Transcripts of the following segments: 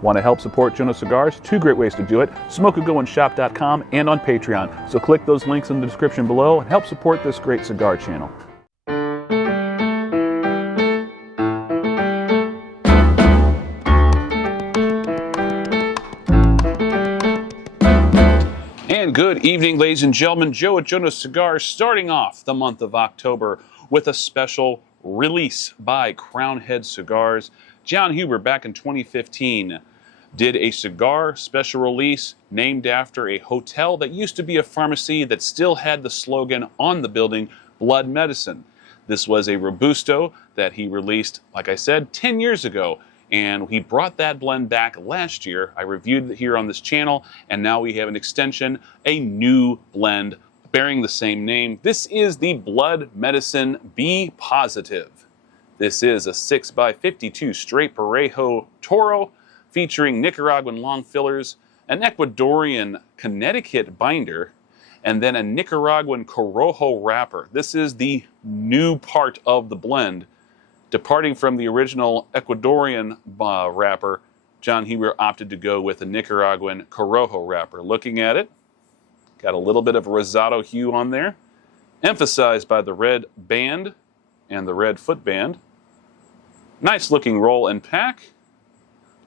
Want to help support Jonose Cigars? Two great ways to do it: smokeagoandshop.com and on Patreon. So click those links in the description below and help support this great cigar channel. And good evening, ladies and gentlemen. Joe at Jonose Cigars, starting off the month of October with a special release by Crown Head Cigars. John Huber, back in 2015, did a cigar special release named after a hotel that used to be a pharmacy that still had the slogan on the building, Blood Medicine. This was a Robusto that he released, like I said, 10 years ago. And he brought that blend back last year. I reviewed it here on this channel, and now we have an extension, a new blend bearing the same name. This is the Blood Medicine B Positive. This is a 6x52 straight Parejo Toro featuring Nicaraguan long fillers, an Ecuadorian Connecticut binder, and then a Nicaraguan Corojo wrapper. This is the new part of the blend. Departing from the original Ecuadorian wrapper, John Huber opted to go with a Nicaraguan Corojo wrapper. Looking at it, got a little bit of a rosado hue on there, emphasized by the red band and the red footband. Nice looking roll and pack.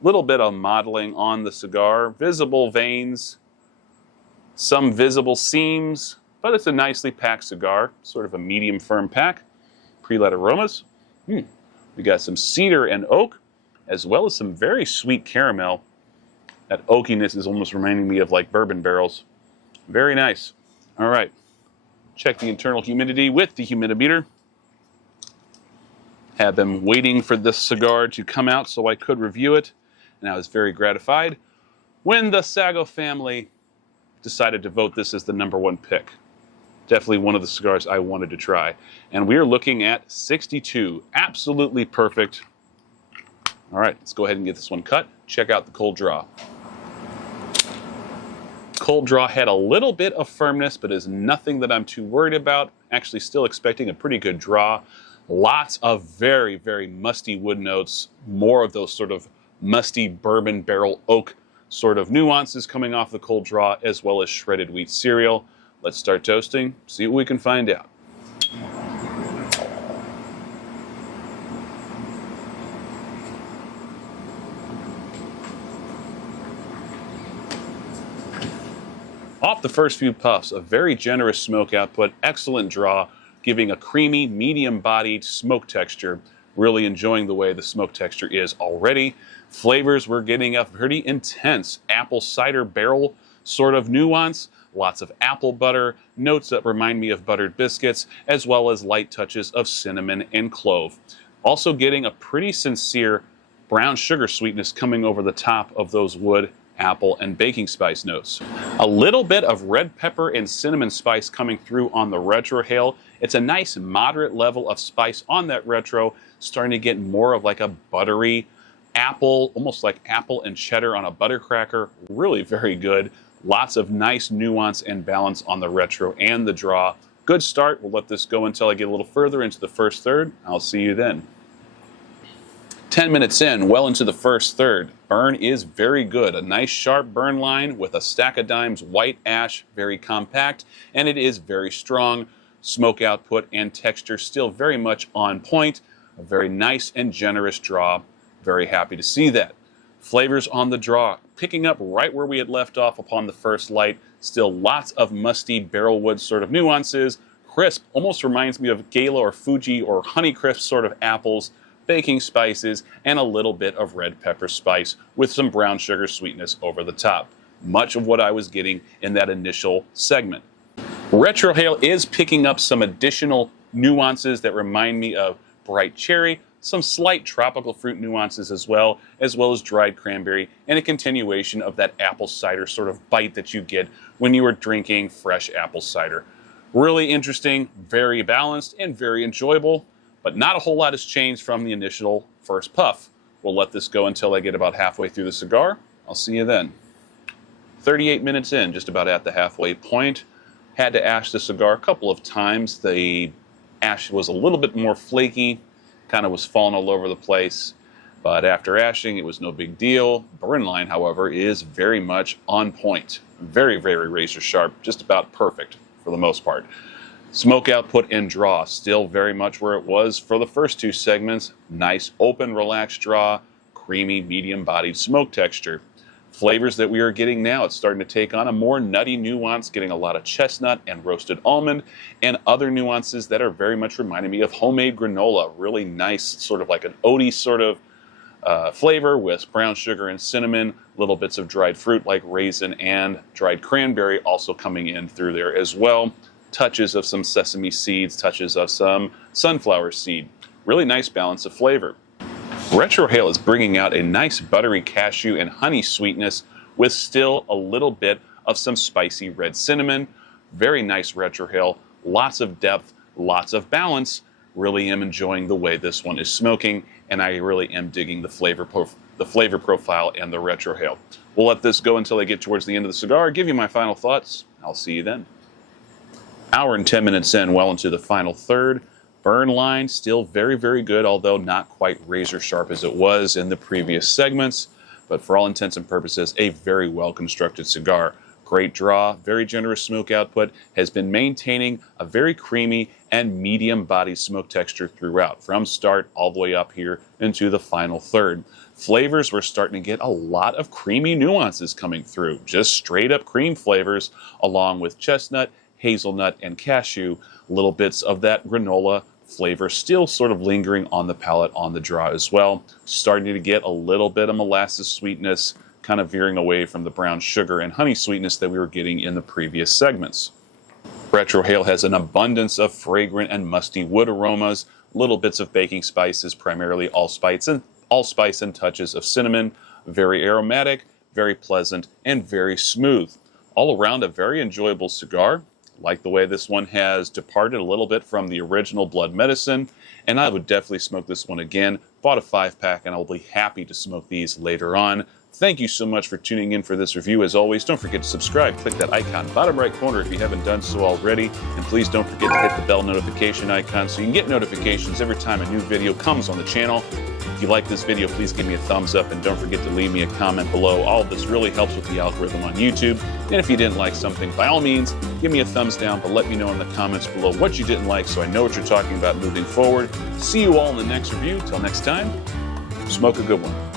Little bit of modeling on the cigar, visible veins, some visible seams, but it's a nicely packed cigar, sort of a medium firm pack. Pre-lit aromas. We got some cedar and oak, as well as some very sweet caramel. That oakiness is almost reminding me of like bourbon barrels. Very nice. All right, check the internal humidity with the humidimeter. Have been waiting for this cigar to come out so I could review it, and I was very gratified when the Sago family decided to vote this as the #1 pick. Definitely one of the cigars I wanted to try. And we are looking at 62. Absolutely perfect. All right, let's go ahead and get this one cut. Check out the cold draw. Cold draw had a little bit of firmness, but is nothing that I'm too worried about. Actually still expecting a pretty good draw. Lots of very, very musty wood notes. More of those sort of musty bourbon barrel oak sort of nuances coming off the cold draw, as well as shredded wheat cereal. Let's start toasting, see what we can find out. Off the first few puffs, a very generous smoke output, excellent draw, giving a creamy, medium-bodied smoke texture. Really enjoying the way the smoke texture is already. Flavors, we're getting a pretty intense apple cider barrel sort of nuance. Lots of apple butter, notes that remind me of buttered biscuits, as well as light touches of cinnamon and clove. Also getting a pretty sincere brown sugar sweetness coming over the top of those wood, apple, and baking spice notes. A little bit of red pepper and cinnamon spice coming through on the retrohale. It's a nice moderate level of spice on that retro, starting to get more of like a buttery apple, almost like apple and cheddar on a buttercracker. Really very good. Lots of nice nuance and balance on the retro and the draw. Good start. We'll let this go until I get a little further into the first third. I'll see you then. 10 minutes in, well into the first third. Burn is very good. A nice sharp burn line with a stack of dimes, white ash, very compact, and it is very strong. Smoke output and texture still very much on point. A very nice and generous draw. Very happy to see that. Flavors on the draw, picking up right where we had left off upon the first light. Still lots of musty barrelwood sort of nuances. Crisp, almost reminds me of Gala or Fuji or Honeycrisp sort of apples. Baking spices, and a little bit of red pepper spice with some brown sugar sweetness over the top. Much of what I was getting in that initial segment. Retrohale is picking up some additional nuances that remind me of bright cherry, some slight tropical fruit nuances as well as dried cranberry, and a continuation of that apple cider sort of bite that you get when you are drinking fresh apple cider. Really interesting, very balanced, and very enjoyable, but not a whole lot has changed from the initial first puff. We'll let this go until I get about halfway through the cigar. I'll see you then. 38 minutes in, just about at the halfway point. Had to ash the cigar a couple of times. The ash was a little bit more flaky, kind of was falling all over the place. But after ashing, it was no big deal. Burn line, however, is very much on point. Very, very razor sharp, just about perfect for the most part. Smoke output and draw, still very much where it was for the first two segments. Nice, open, relaxed draw, creamy, medium-bodied smoke texture. Flavors that we are getting now, it's starting to take on a more nutty nuance, getting a lot of chestnut and roasted almond, and other nuances that are very much reminding me of homemade granola. Really nice, sort of like an oaty sort of flavor with brown sugar and cinnamon, little bits of dried fruit like raisin and dried cranberry also coming in through there as well. Touches of some sesame seeds, touches of some sunflower seed. Really nice balance of flavor. Retrohale is bringing out a nice buttery cashew and honey sweetness with still a little bit of some spicy red cinnamon. Very nice retrohale, lots of depth, lots of balance. Really am enjoying the way this one is smoking, and I really am digging the flavor profile and the retrohale. We'll let this go until I get towards the end of the cigar, give you my final thoughts. I'll see you then. Hour and 10 minutes in, well into the final third. Burn line still very, very good, although not quite razor sharp as it was in the previous segments. But for all intents and purposes, a very well constructed cigar. Great draw, very generous smoke output, has been maintaining a very creamy and medium body smoke texture throughout, from start all the way up here into the final third. Flavors, we're starting to get a lot of creamy nuances coming through, just straight up cream flavors, along with chestnut, hazelnut, and cashew. Little bits of that granola flavor still sort of lingering on the palate on the draw as well. Starting to get a little bit of molasses sweetness, kind of veering away from the brown sugar and honey sweetness that we were getting in the previous segments. Retrohale has an abundance of fragrant and musty wood aromas, little bits of baking spices, primarily allspice and touches of cinnamon. Very aromatic, very pleasant, and very smooth. All around a very enjoyable cigar. Like the way this one has departed a little bit from the original Blood Medicine, and I would definitely smoke this one again. Bought a 5-pack, and I'll be happy to smoke these later on. Thank you so much for tuning in for this review. As always, don't forget to subscribe. Click that icon bottom right corner if you haven't done so already. And please don't forget to hit the bell notification icon so you can get notifications every time a new video comes on the channel. If you like this video, please give me a thumbs up and don't forget to leave me a comment below. All of this really helps with the algorithm on YouTube. And if you didn't like something, by all means, give me a thumbs down, but let me know in the comments below what you didn't like so I know what you're talking about moving forward. See you all in the next review. Till next time, smoke a good one.